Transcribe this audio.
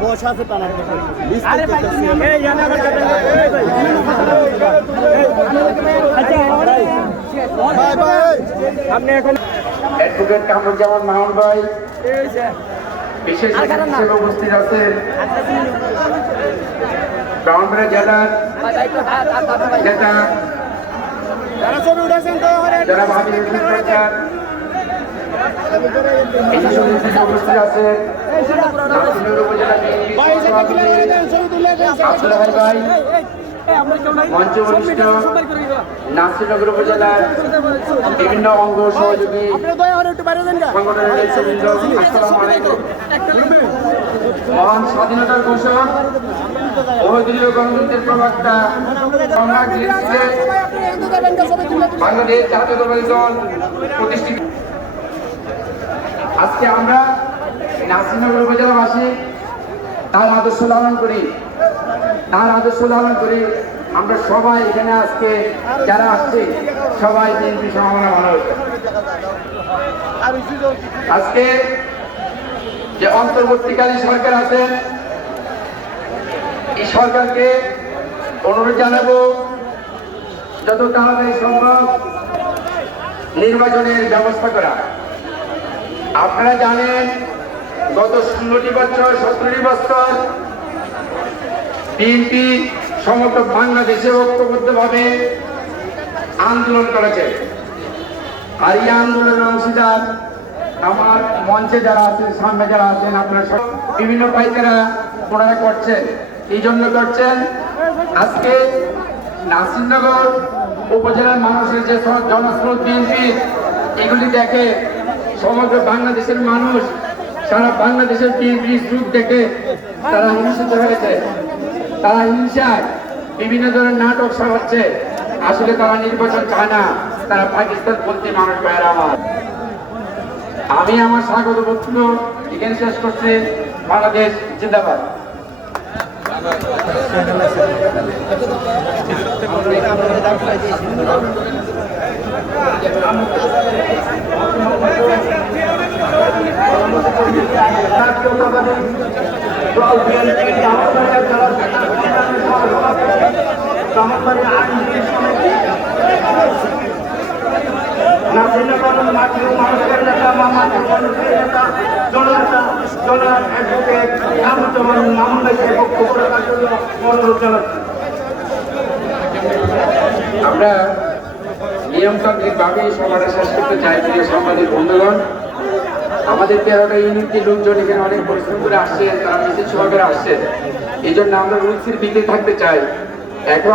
বসা আছে টানার আপনি এখন অ্যাডভোকেট কামরুজ্জামান মাহমুদ জেলার যারা নাসিরনগর উপজেলার বিভিন্ন অঙ্গ সহযোগী মহান স্বাধীনতার ঘোষক বহুদলীয় গণতন্ত্রের প্রবক্তা বাংলাদেশ জাতীয়তাবাদী দল প্রতিষ্ঠিত আজকে আমরা নাসিরনগর উপজেলাবাসী তার আদর্শ লালন করি। তার আদর্শ লালন করি। আমরা সবাই এখানে আজকে যারা আসছে, সবাই বিএনপি সমাগমে মানুষ আজকে যে অন্তর্বর্তীকালীন সরকার আছে, এই সরকারকে অনুরোধ জানাব, যত তাড়াতাড়ি সম্ভব নির্বাচনের ব্যবস্থা করা। আপনারা জানেন, গত ষোলোটি বছর, সতেরোটি বছর বিএনপি সমগ্র বাংলাদেশে ঐক্যবদ্ধভাবে আন্দোলন করেছে। আর এই আন্দোলনের অংশীদার আমার মঞ্চে যারা আছেন, সামনে যারা আছেন, আপনারা সব বিভিন্ন পাইকারা ওনারা করছেন। এই জন্য করছেন আজকে নাসিরনগর উপজেলার মানুষের যে জনস্রোত বিএনপি, এগুলি দেখে সমগ্র বাংলাদেশের মানুষ, সারা বাংলাদেশের স্রোত দেখে তারা হিংসিত হয়েছে। তারা হিংসায় বিভিন্ন ধরনের নাটক সাজাচ্ছে। আসলে তারা নির্বাচন চায় না, তারা পাকিস্তান পন্থী মানুষ ভাইয়েরা আমার আমি আমার স্বাগত বক্তব্য এখানে শেষ করছি। বাংলাদেশ জিন্দাবাদ। মানুষের নেতা মামাদের মানুষের নেতা জননেতা জনাব অ্যাডভোকেট কামরুজ্জামান মামুন ভাইকে বক্তব্য রাখার জন্য অনুরোধ জানাচ্ছি আমরা নিয়মতান্ত্রিকভাবে সভাটা শেষ করতে চাই প্রিয় সাংবাদিক বন্ধুগণ। আমাদের তেরোটা ইউনিটের লোকজন এখানে অনেক পরিশ্রম করে আসছেন, তারা মিছিল সহকারে আসছেন। এই জন্য আমরা রুলসের বিকে থাকতে চাই। এখন